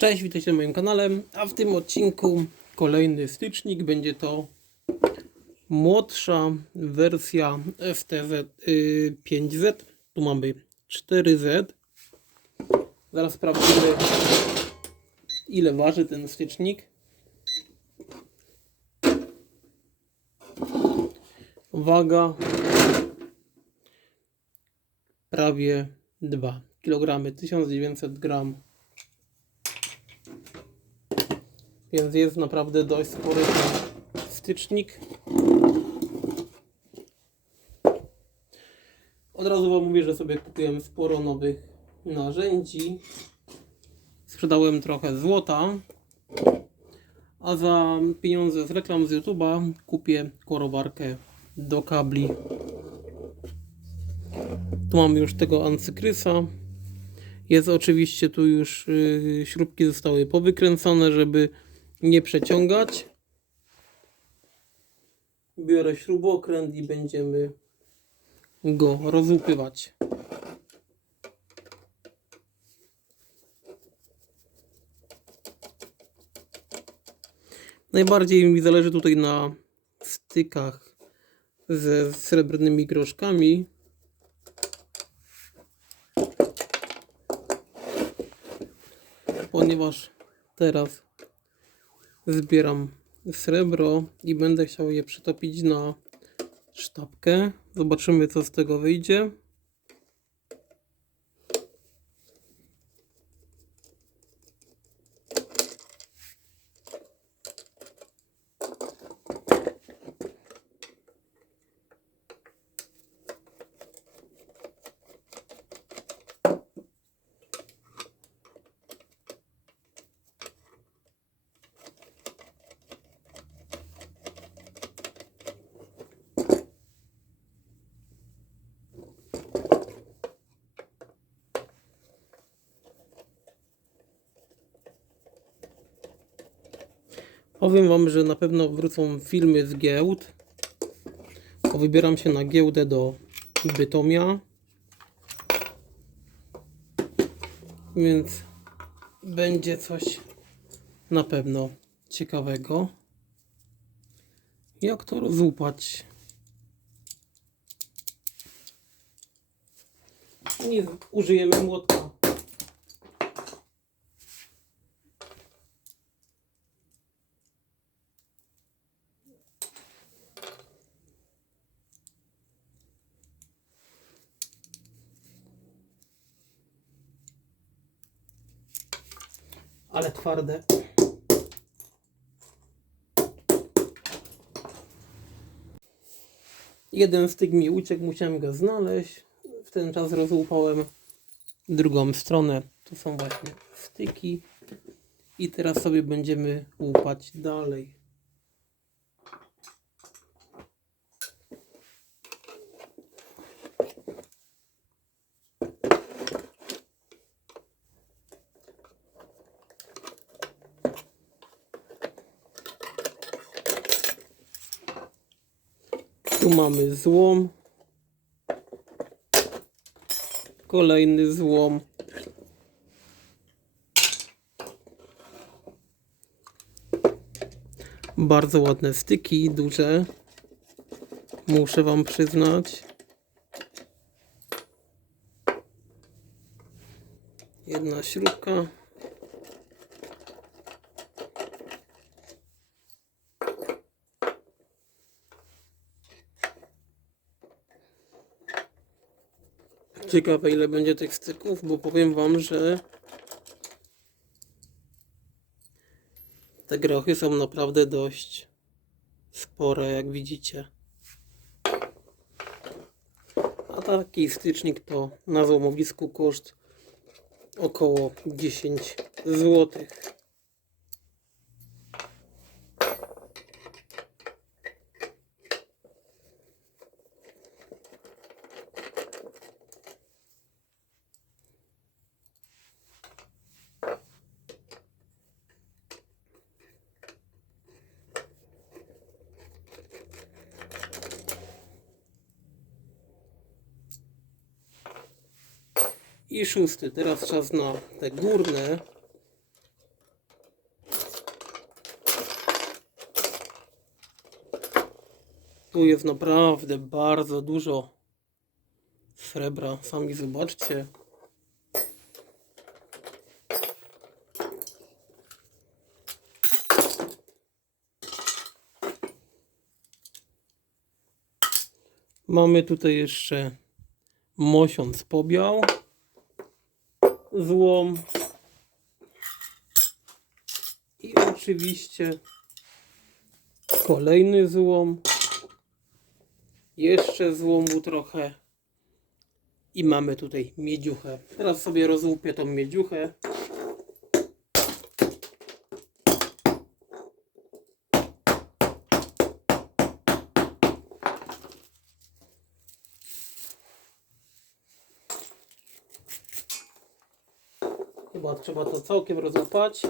Cześć, witajcie na moim kanale, a w tym odcinku kolejny stycznik, będzie to młodsza wersja FTZ y, 5Z, tu mamy 4Z, zaraz sprawdzimy ile waży ten stycznik. Waga prawie 2 kg, 1900 gram. Więc jest naprawdę dość spory stycznik. Od razu Wam mówię, że sobie kupiłem sporo nowych narzędzi. Sprzedałem trochę złota. A za pieniądze z reklam z YouTube'a kupię korowarkę do kabli. Tu mamy już tego ancykrysa. Jest oczywiście tu już yy, śrubki zostały powykręcone, żeby nie przeciągać. Biorę śrubokręt i będziemy go rozłupywać. Najbardziej mi zależy tutaj na stykach ze srebrnymi groszkami. Ponieważ teraz zbieram srebro i będę chciał je przetopić na sztabkę. Zobaczymy co z tego wyjdzie. Powiem Wam, że na pewno wrócą filmy z giełd. Bo Wybieram się na giełdę do Bytomia. Więc będzie coś na pewno ciekawego. Jak to rozłupać? Nie użyjemy młotka. Ale twarde. Jeden styk mi uciekł, musiałem go znaleźć. W ten czas rozłupałem drugą stronę. Tu są właśnie styki. I teraz sobie będziemy łupać dalej. Tu mamy złom. Kolejny złom. Bardzo ładne styki, duże. Muszę Wam przyznać. Jedna śrubka. Ciekawe ile będzie tych styków, bo powiem wam, że te grochy są naprawdę dość spore, jak widzicie. A taki stycznik to na złomowisku koszt około 10 zł. i szósty. Teraz czas na te górne. Tu jest naprawdę bardzo dużo srebra. Sami zobaczcie. Mamy tutaj jeszcze mosiąc pobiał złom i oczywiście kolejny złom, jeszcze złomu trochę i mamy tutaj miedziuchę. Teraz sobie rozłupię tą miedziuchę. Chyba trzeba to całkiem rozłupać.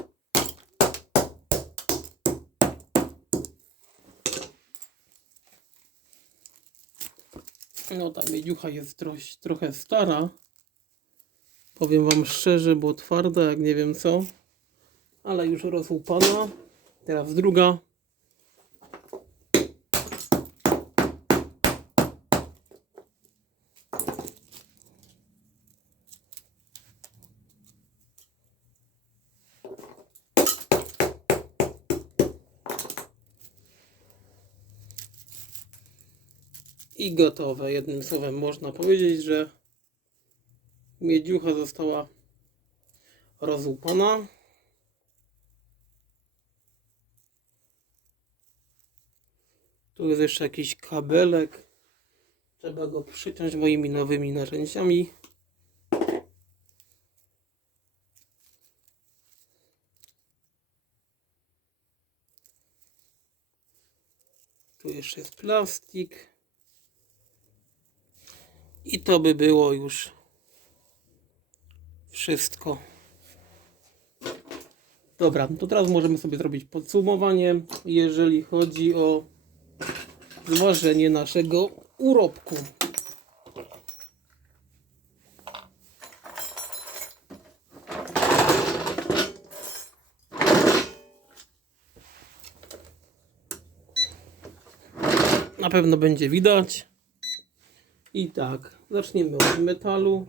No ta miedziucha jest troś, trochę stara. Powiem wam szczerze, bo twarda jak nie wiem co. Ale już rozłupana. Teraz druga. I gotowe. Jednym słowem można powiedzieć, że miedziucha została rozłupana. Tu jest jeszcze jakiś kabelek. Trzeba go przyciąć moimi nowymi narzędziami. Tu jeszcze jest plastik. I to by było już wszystko. Dobra, to teraz możemy sobie zrobić podsumowanie, jeżeli chodzi o zważenie naszego urobku. Na pewno będzie widać. I tak, zaczniemy od metalu.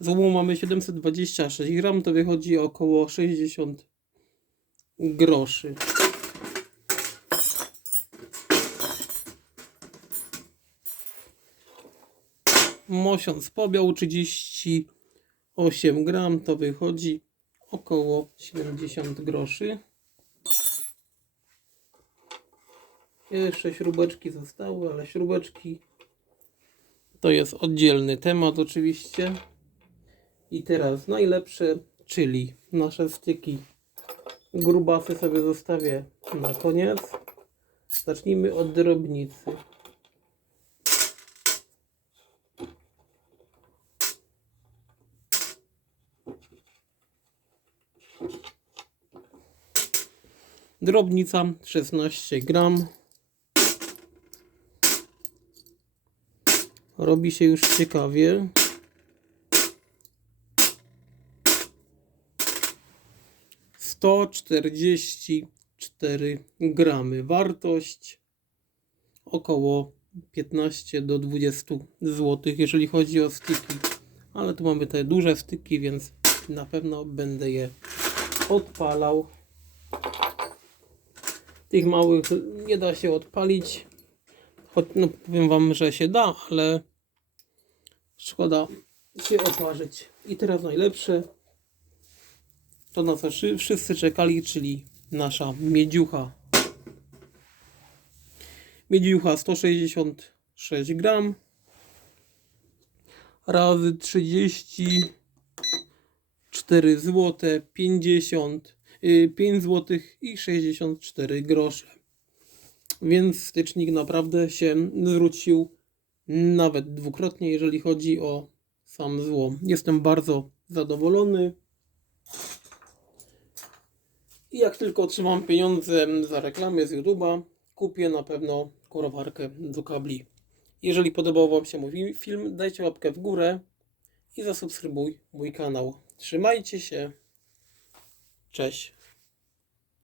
Złomu mamy 726 gram, to wychodzi około 60 groszy. Mosiąc pobiał 38 gram, to wychodzi około 70 groszy. Jeszcze śrubeczki zostały, ale śrubeczki to jest oddzielny temat oczywiście. I teraz najlepsze, czyli nasze styki grubasy sobie zostawię na koniec. Zacznijmy od drobnicy. Drobnica 16 gram. Robi się już ciekawie. Sto czterdzieści cztery gramy. Wartość około 15 do 20 zł, jeżeli chodzi o styki. Ale tu mamy te duże styki, więc na pewno będę je odpalał. Tych małych nie da się odpalić. Choć no, powiem wam, że się da, ale szkoda się oparzyć. I teraz najlepsze to na co wszy- wszyscy czekali, czyli nasza miedziucha. Miedziucha 166 gram razy 34 zł 50 y, 5 zł i 64 grosze. Więc stycznik naprawdę się zwrócił nawet dwukrotnie, jeżeli chodzi o sam złom. Jestem bardzo zadowolony. I jak tylko otrzymam pieniądze za reklamę z YouTube'a, kupię na pewno korowarkę do kabli. Jeżeli podobał Wam się mój film, dajcie łapkę w górę i zasubskrybuj mój kanał. Trzymajcie się. Cześć.